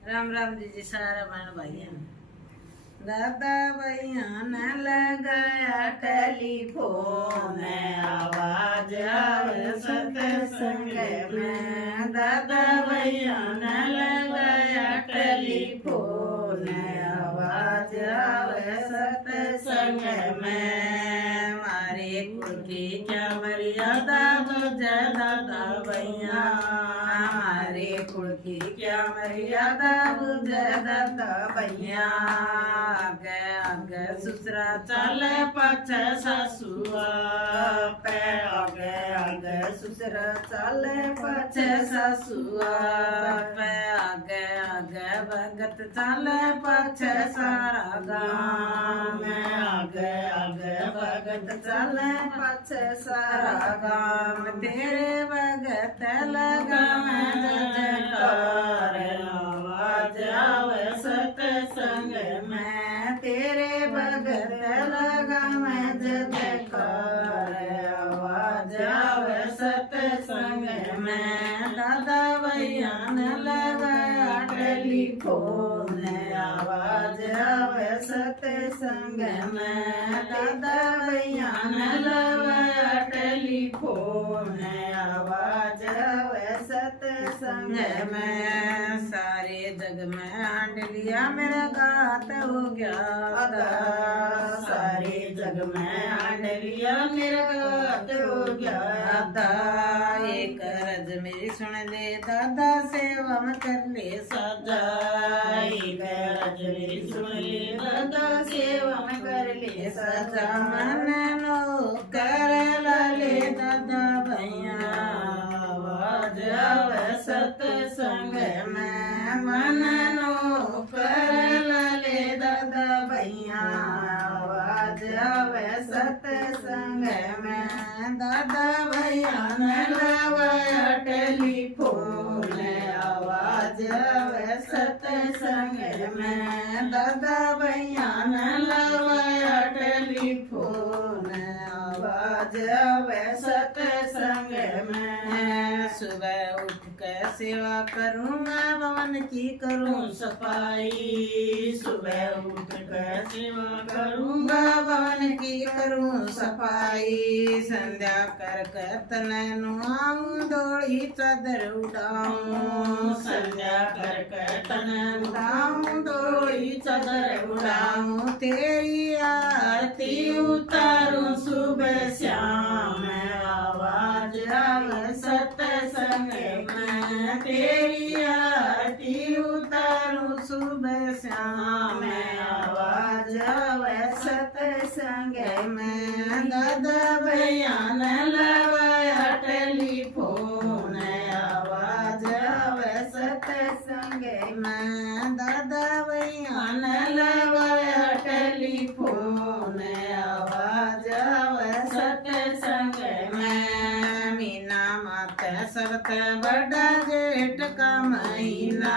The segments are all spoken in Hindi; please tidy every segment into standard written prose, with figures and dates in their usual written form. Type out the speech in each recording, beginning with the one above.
राम राम जी सारा बहन भाइयों। दादा भैया ने लगाया टेलीफोन, आवाज आवे सत्संग में। दादा भैया ने लगाया टेलीफोन, आवाज आवे सत्संग में। मारे कुल की क्या मर्यादा बुझे दादा भैया, हमारे कुल की क्या मर्यादा बुझे दादा भैया। आगे आगे ससुरा चले पाछे सासुआ पे, आगे आगे ससुरा चले पाछे सासुआ पे। आगे आगे भगत चले पाछे सारा गाँव में, आगे आगे भगत चले पाछे सारा गाँव। तेरे भगत लगा में जयकार, आवाज आवे सत्संग में। तेरे भगत लगा में जयकार, आवाज आवे सत्संग में। दादा भैया ने लगाया टेलीफोन, आवाज आवे सत्संग में। दादा भैया ने लगाया टेलीफोन, आवाज आवे सत्संग में। सारे जग में आंडलिया मेरा गात हो गया, सारे जग में आंडलिया मेरा गात हो गया। एक रज मेरी सुन ले दादा, सेवा में कर ले साजा। एक रज मेरी सुन ले दादा, सेवा में कर ले साजा। मन नो कर ले दादा भैया, आवाज आवे सत्संग में। मन नो कर ले दादा भैया, आवाज आवे सत्संग में। दादा भैया ने लगाया टेलीफोन, आवाज आवे सत्संग में। दादा भैया ने लगाया टेलीफोन, आवाज आवे सत्संग में। सुबह उठ कर सेवा करूँ मैं, भवन की करूँ सफाई। सुबह उठ कर सेवा करूँगा, भवन की करूँ सफाई। संध्या कर कर तने नुआऊं, दौड़ी चादर उड़ाऊं। संध्या कर कर तने उड़ाऊं, दौड़ी चादर उड़ाऊं। तेरी आरती उतारूं सुबह शाम, आवाज आवे सत्संग में। तेरी आरती उतारूं सुबह शाम, आवाज आवे सत्संग में। दादा भैया ने लगाया टेलीफोन, आवाज आवे सत्संग में। दादा भैया ने लगाया टेलीफोन, आवाज आवे सत्संग में। मीना माता सबसे बड़ा जेठ का महीना,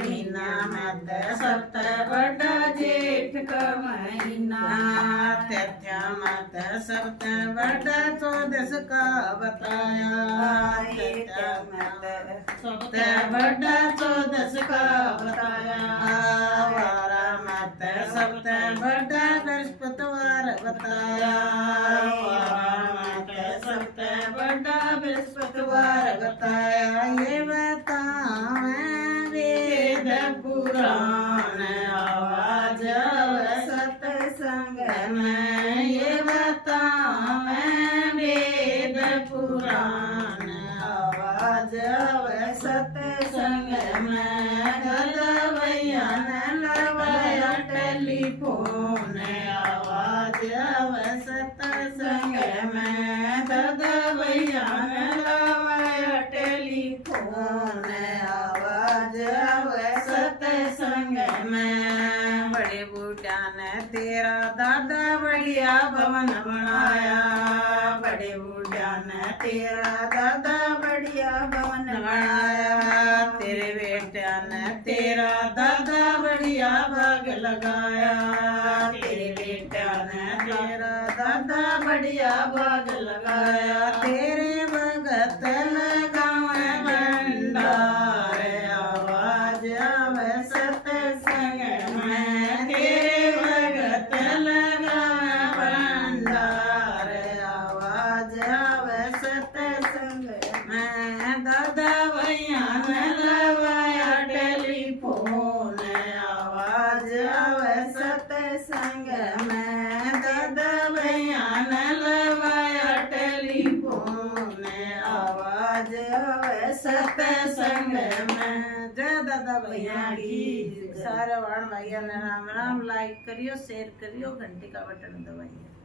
मीना माता सबसे बड़ा जेठ का महीना। तथ्या माता सबसे बड़ा चौदस का बताया, तथ्या माता सबसे बड़ा चौदस का बताया। वारा माता सबसे बड़ा बृहस्पतिवार बताया, वारा माता सबसे बड़ा बृहस्पतिवार बताया। ये बतावें वेद पुराण, आवाज आवे सत्संग में। ये बतावें वेद पुराण, आवाज आवे सत्संग में। दादा भैया ने लगाया टेलीफोन, आवाज आवे सत्संग में। दादा भैया ने लगाया टेलीफोन, आवाज आवे सत्संग में। बड़े बूढ़ा ने तेरा दादा बढ़िया भवन बनाया, बड़े बूढ़ा ने तेरा दादा बढ़िया भवन बनाया। तेरे बेटा ने तेरा दादा बढ़िया बाग लगाया, तेरे बेटा ने तेरा दादा बढ़िया बाग लगाया। तेरे भगत लगावे भंडार, आवाज सतसंग में। जय दादा भैया की। सारे वाण भाइयों ने राम राम। लाइक करियो, शेयर करियो, घंटी का बटन दबाइए।